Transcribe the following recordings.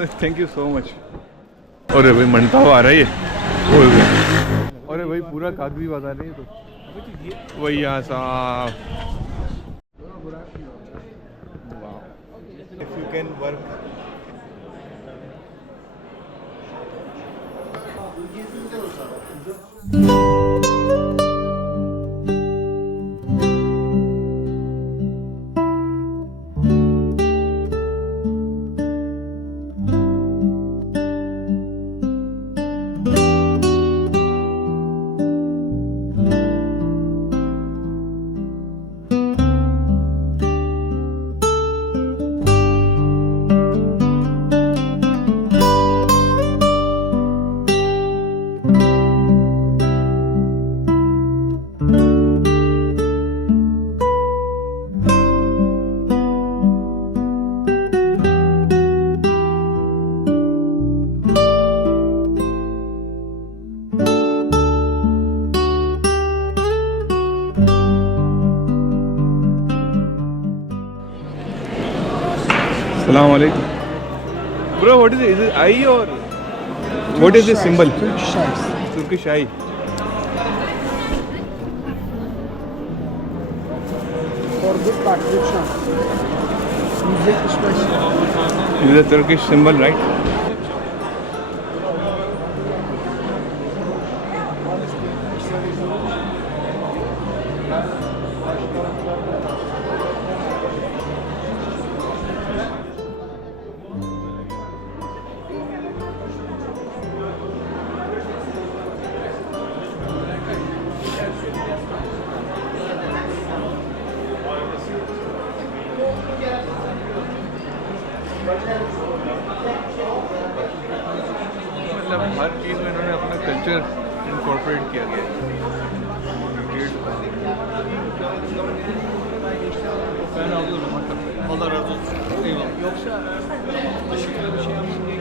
Thank you so much. अरे भाई मनता हुआ आ रहा है ये। अरे भाई पूरा कागजी बता रहे हैं तो वही यहाँ साहब। If you can work Assalamu alaikum. Bro, what is it? Is it eye or what is this symbol? Turkish eyes. Turkish eye. For good package. 175. This is a Turkish symbol, right? मतलब हर चीज़ में इन्होंने अपना culture incorporate किया गया है। Allah razı olsun. Eyvallah. Yoksa dışında bir şey yapsın diye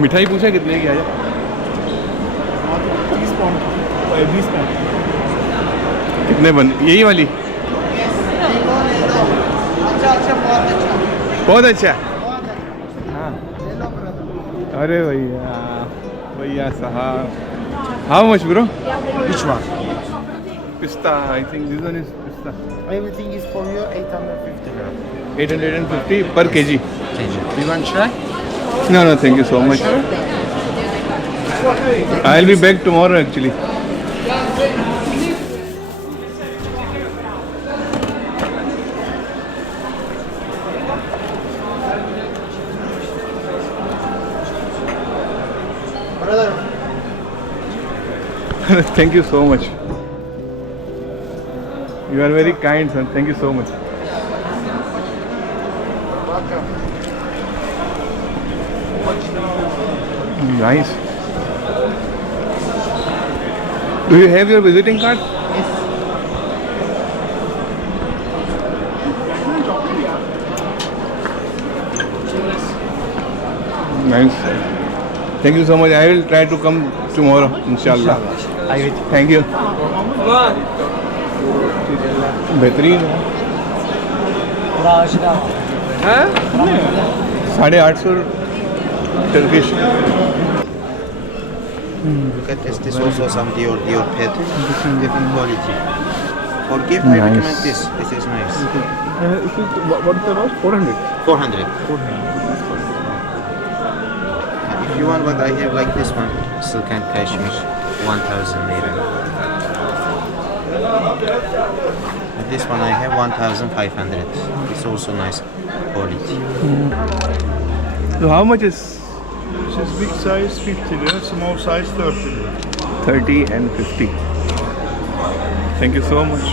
मिठाई पूछा कितने की आजा? 30 पाउंड 20 पाउंड कितने बन यही वाली? अच्छा बहुत अच्छा। हाँ ले लो ब्रदर। अरे भैया भैया साहब। How much bro? Which one? पिस्ता I think this one is पिस्ता। Everything is for you 850 gram. 850 per kg. You want try? No, thank you so much. I'll be back tomorrow actually. Brother. Thank you so much. You are very kind, son. Thank you so much. Welcome. Nice. Do you have your visiting card? Yes. Nice. Thank you so much. I will try to come tomorrow, inshallah. I wait. Thank you. बेहतरीन है। हाँ? 850 Turkish. Look at this. This also some Dior pet. Different quality. For gift, I Nice. recommend this. This is nice. What is the cost? 400. 400. If you want what I have like this one, silk and cashmere, 1000 lira. And this one I have 1500. It's also nice quality. So how much is This is big size 50 lira, small size 30 lira. 30 and 50? Thank you so much.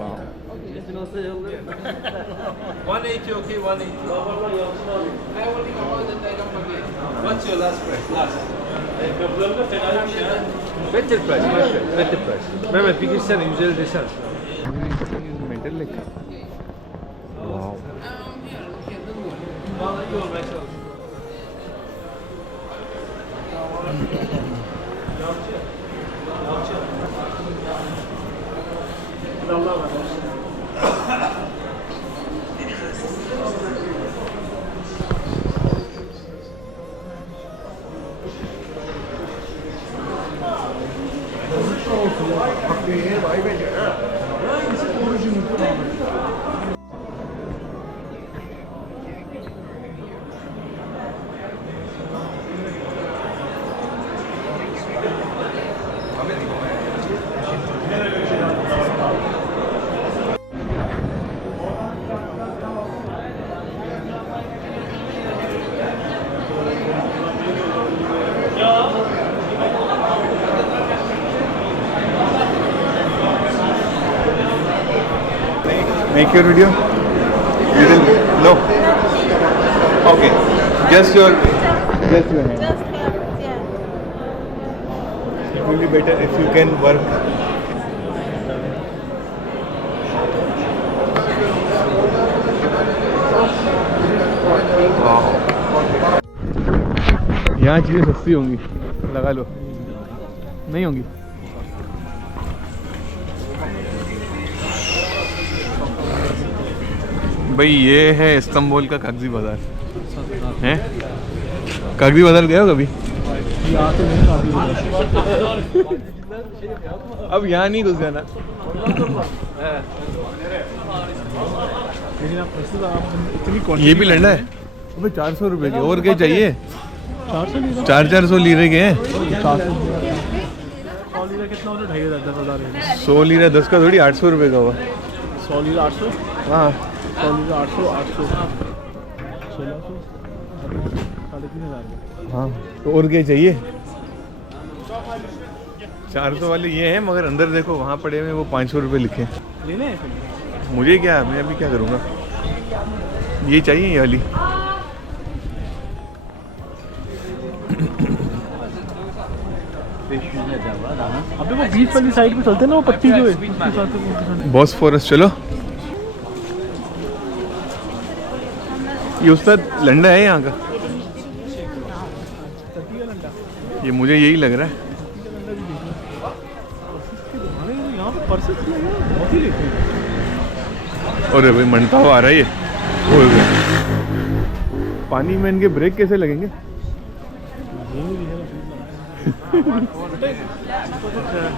Wow. 180, okay, 180. What's your last price? Last. Better price, better price. Mehmet bir girsene 150 desene. Mental lake wow Make your video? No. Okay. Just your name. Just have, yeah. It will be better if you can work. यहाँ चीज़ें सस्ती होंगी, लगा लो। नहीं होंगी। भाई ये है इस्तांबुल का कागजी बाजार है। कागजी बाजार गए हो कभी? अब यहाँ नहीं घुस जाना। ये भी लंडा है। अबे 400 रुपए के और क्या चाहिए? 400 लीरे के हैं। 100 लीरा 10 का थोड़ी 800 रुपए का हुआ। 100 लीरा 800। हाँ 100 लीरा 800 1600 3,500। हाँ तो और क्या चाहिए? 400 वाले ये हैं, मगर अंदर देखो वहाँ पड़े हुए वो 500 रुपये लिखे। लेने हैं मुझे क्या, मैं अभी क्या करूँगा? ये चाहिए ये वाली। अबे वो बीच वाली साइड पे चलते हैं ना, वो पट्टी जो है बॉस्फोरस। चलो ये उस्ताद लंडा है यहाँ का। ये मुझे यही लग रहा है। यहाँ पे पर्सेस बहुत ही लेते हैं। अरे भाई मंडता हुआ आ रहा है ये। पानी में इनके ब्रेक कैसे लगेंगे?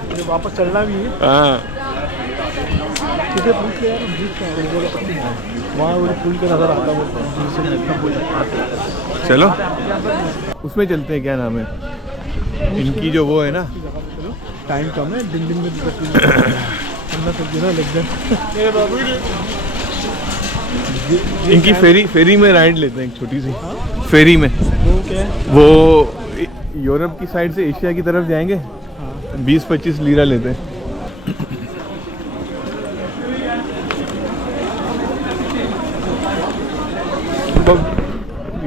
मुझे वापस चलना भी है। हाँ तुझे पूछ लिया यार, बीच का वहाँ वो पुल का नज़र आता है। चलो उसमें चलते हैं। क्या नाम है इनकी जो वो है ना? टाइम कम है, दिन में करना सकते ना लग जाए। इनकी फेरी में राइड लेते हैं, एक छोटी सी फेरी में। वो क्या है? वो यूरोप की साइड से एशिया की तरफ जाएंगे। 20-25 लीरा लेते हैं।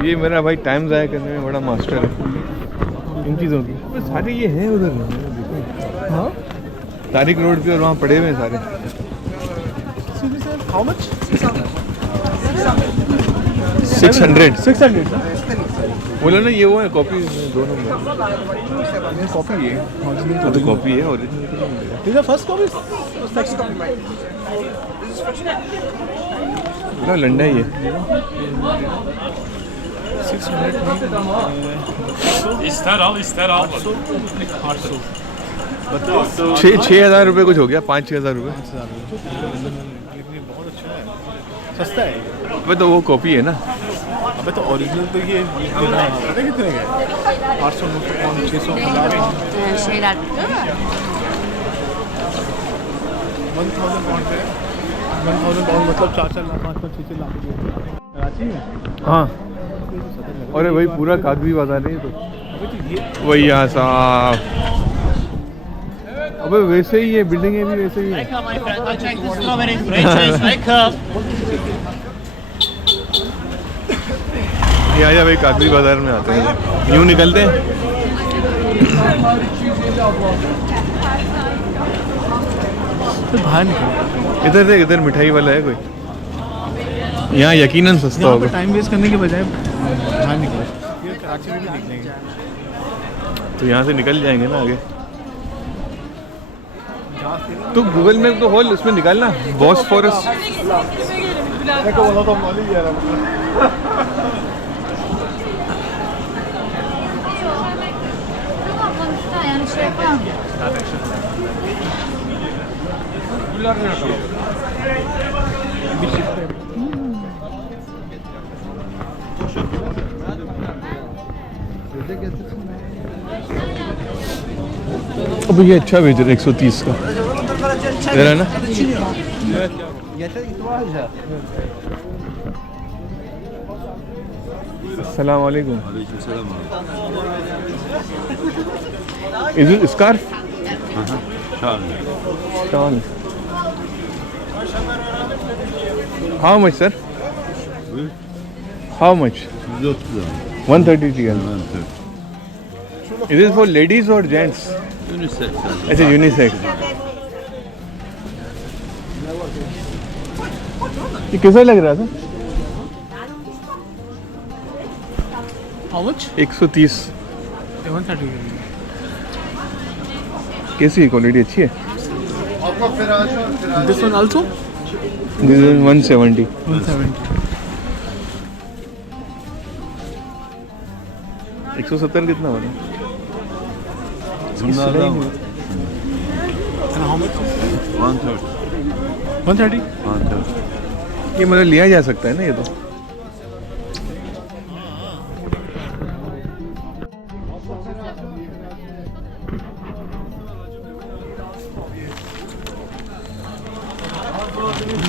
ये मेरा भाई टाइम ज़ाया करने में बड़ा मास्टर है इन चीज़ों की। सारे ये हैं उधर देखो। हाँ तारिक रोड पे और वहाँ पड़े हुए हैं सारे। How much? 600 बोलो ना। ये वो है कॉपी दोनों में। कॉपी है। तो कॉपी है, original This is the first copy? ना लंडा ही है। İster al. 6,000 रुपये कुछ हो गया। 5-6,000 रुपये। बहुत अच्छा है, सस्ता है। अबे तो वो कॉपी है ना। अबे तो ओरिजिनल तो ये पता है कितने का है? 800 900 600 1000 şeyler. 1000 पाउंड पे 1000 पाउंड मतलब 4 लाख 5 6 लाख कराची में। हाँ अरे भाई पूरा कागजी बाजार नहीं तो अबे तो ये वही यहाँ साहब। अबे वैसे ही है, बिल्डिंगें भी वैसे ही है। ये आजा भाई कागजी बाजार में आते हैं। यूँ निकलते हैं। तो बाहर निकल, इधर देख, इधर मिठाई वाला है कोई, यहाँ यकीनन सस्ता यहाँ पे होगा। टाइम वेस्ट करने के बजाय बाहर निकलो। ये कराची में भी निकलेंगे। तो यहाँ से निकल जाएंगे ना आगे। तो गूगल मैप तो खोल, उसमें निकालना बॉस्फोरस। देखो बोला तो मॉल ही जा रहा Yani şey yapar. अब ये अच्छा भेज रहे 130 का इधर है ना। अस्सलाम वालेकुम। Is it scarf? Shawl. How much, sir? How much? 130 TL. Is this for ladies or gents? Unisex. अच्छा यूनिसेक्स। ये कैसा लग रहा था? How much? 130। 130. कैसी क्वालिटी अच्छी है? This one also? This is 170। 170. 170 कितना हो रहा है? And how much? 130. ये मतलब लिया जा सकता है ना ये तो।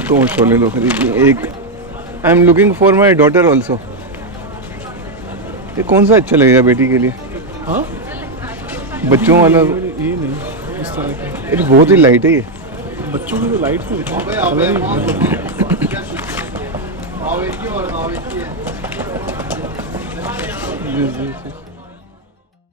तो छोले दो खरीद लिए एक। I am looking for my daughter also. ये कौन सा अच्छा लगेगा बेटी के लिए? हाँ? बच्चों वाला ये नहीं, इस तरह के। ये बहुत ही लाइट है ये। बच्चों की तो लाइट से colour he Davetli var, davetli. This.